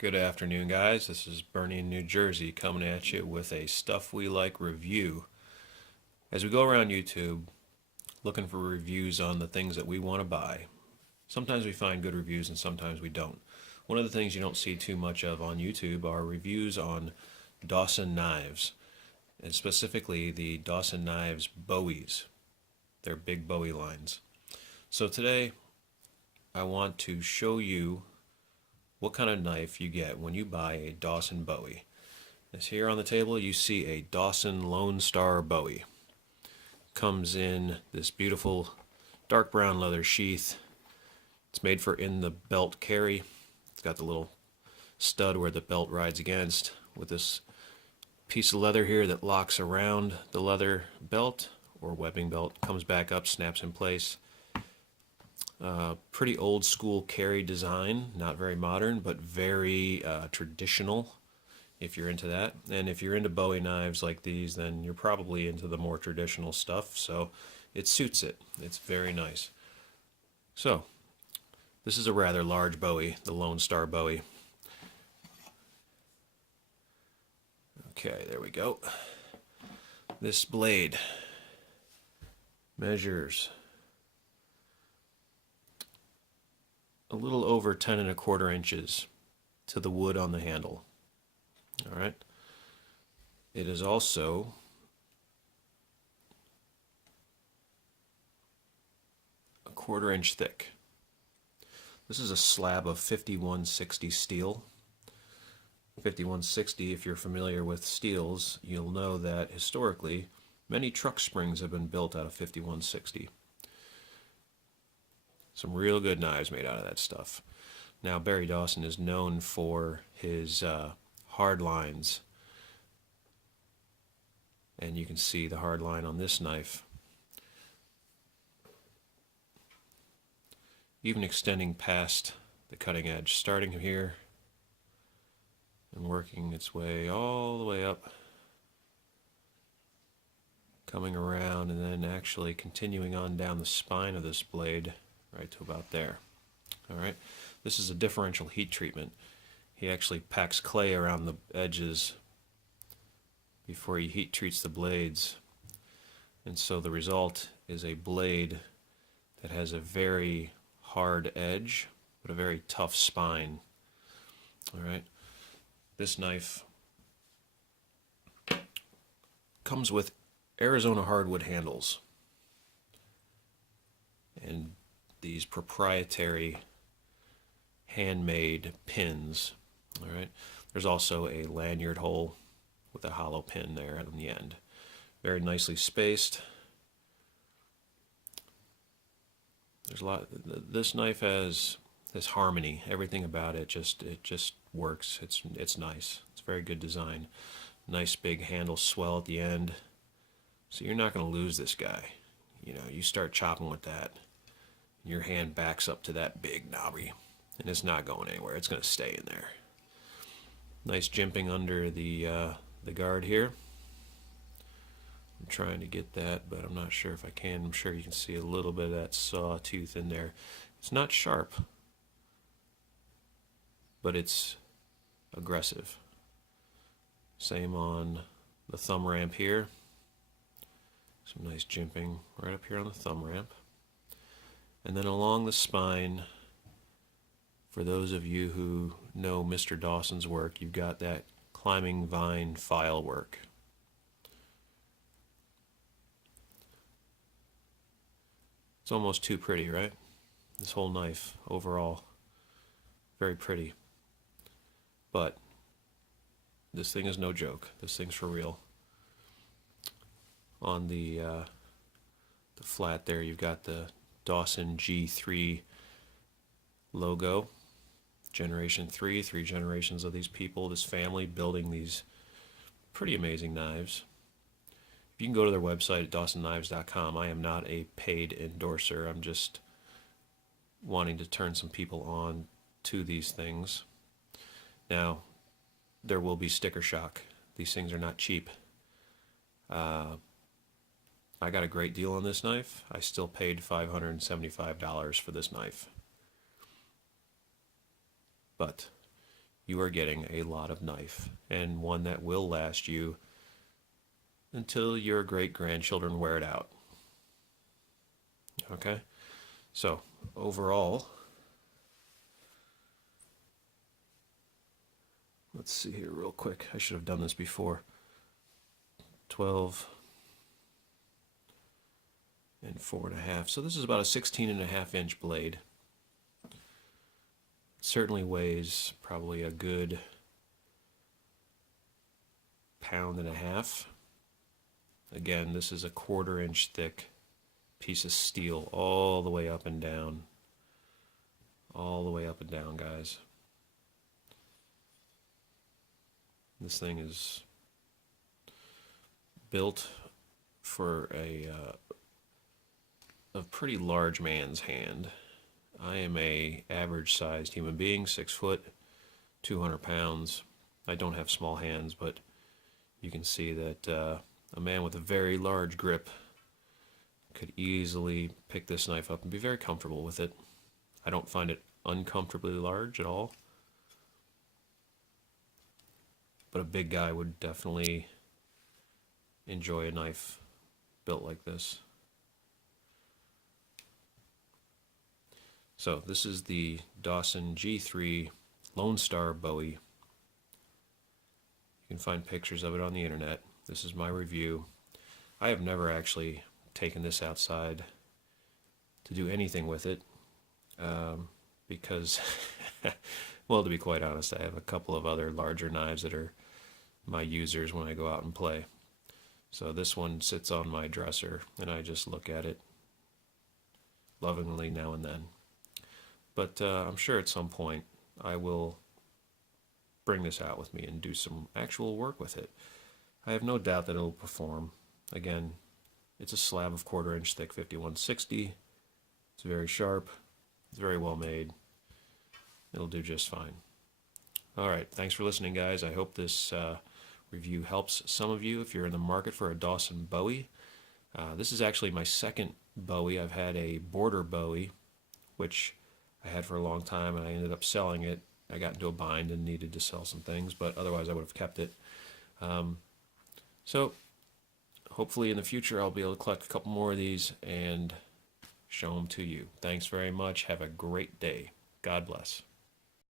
Good afternoon, guys. This is Bernie in New Jersey coming at you with a Stuff We Like review. As we go around YouTube looking for reviews on the things that we want to buy, sometimes we find good reviews and sometimes we don't. One of the things you don't see too much of on YouTube are reviews on Dawson knives, and specifically the Dawson knives Bowies. They're big Bowie lines. So today I want to show you what kind of knife you get when you buy a Dawson Bowie. As here on the table you see a Dawson Lone Star Bowie. Comes in this beautiful dark brown leather sheath. It's made for in the belt carry. It's got the little stud where the belt rides against with this piece of leather here that locks around the leather belt or webbing belt, comes back up, snaps in place. Pretty old school carry design, not very modern, but very traditional if you're into that. And if you're into Bowie knives like these, then you're probably into the more traditional stuff, so it suits it. It's very nice. So, this is a rather large Bowie, the Lone Star Bowie. Okay, there we go. This blade measures a little over 10 1/4 inches to the wood on the handle. All right. It is also a 1/4 inch thick. This is a slab of 5160 steel. 5160, if you're familiar with steels, you'll know that historically many truck springs have been built out of 5160. Some real good knives made out of that stuff. Now, Barry Dawson is known for his hard lines. And you can see the hard line on this knife. Even extending past the cutting edge, starting here and working its way all the way up, coming around, and then actually continuing on down the spine of this blade right to about there. All right, this is a differential heat treatment. He actually packs clay around the edges before he heat treats the blades, and so the result is a blade that has a very hard edge but a very tough spine. All right, this knife comes with Arizona hardwood handles and these proprietary handmade pins. All right, there's also a lanyard hole with a hollow pin there on the end. Very nicely spaced. There's a lot. This knife has this harmony. Everything about it just works. It's nice. It's very good design. Nice big handle swell at the end. So you're not going to lose this guy. You know, you start chopping with that, your hand backs up to that big knobby, and it's not going anywhere. It's going to stay in there. Nice jimping under the guard here. I'm trying to get that, but I'm not sure if I can. I'm sure you can see a little bit of that sawtooth in there. It's not sharp, but it's aggressive. Same on the thumb ramp here. Some nice jimping right up here on the thumb ramp. And then along the spine, for those of you who know Mr. Dawson's work, you've got that climbing vine file work. It's almost too pretty, right? This whole knife, overall, very pretty. But this thing is no joke. This thing's for real. On the flat there, you've got the Dawson G3 logo. Generation 3, 3 generations of these people, this family, building these pretty amazing knives. You can go to their website at dawsonknives.com. I am not a paid endorser. I'm just wanting to turn some people on to these things. Now, there will be sticker shock. These things are not cheap. I got a great deal on this knife. I still paid $575 for this knife. But you are getting a lot of knife, and one that will last you until your great-grandchildren wear it out. Okay? So, overall, let's see here real quick. I should have done this before. 12 and 4.5. So this is about a 16.5-inch blade. Certainly weighs probably a good 1.5 pounds. Again, this is a 1/4-inch thick piece of steel all the way up and down. All the way up and down, guys. This thing is built for a pretty large man's hand. I am a average-sized human being, 6 foot, 200 pounds. I don't have small hands, but you can see that a man with a very large grip could easily pick this knife up and be very comfortable with it. I don't find it uncomfortably large at all. But a big guy would definitely enjoy a knife built like this. So this is the Dawson G3 Lone Star Bowie. You can find pictures of it on the internet. This is my review. I have never actually taken this outside to do anything with it because, well, to be quite honest, I have a couple of other larger knives that are my users when I go out and play. So this one sits on my dresser and I just look at it lovingly now and then. But I'm sure at some point I will bring this out with me and do some actual work with it. I have no doubt that it'll perform. Again, it's a slab of 1/4-inch thick 5160. It's very sharp. It's very well made. It'll do just fine. All right, thanks for listening, guys. I hope this review helps some of you if you're in the market for a Dawson Bowie. This is actually my second Bowie. I've had a border Bowie, which I had for a long time, and I ended up selling it. I got into a bind and needed to sell some things, but otherwise I would have kept it. So hopefully in the future I'll be able to collect a couple more of these and show them to you. Thanks very much. Have a great day. God bless.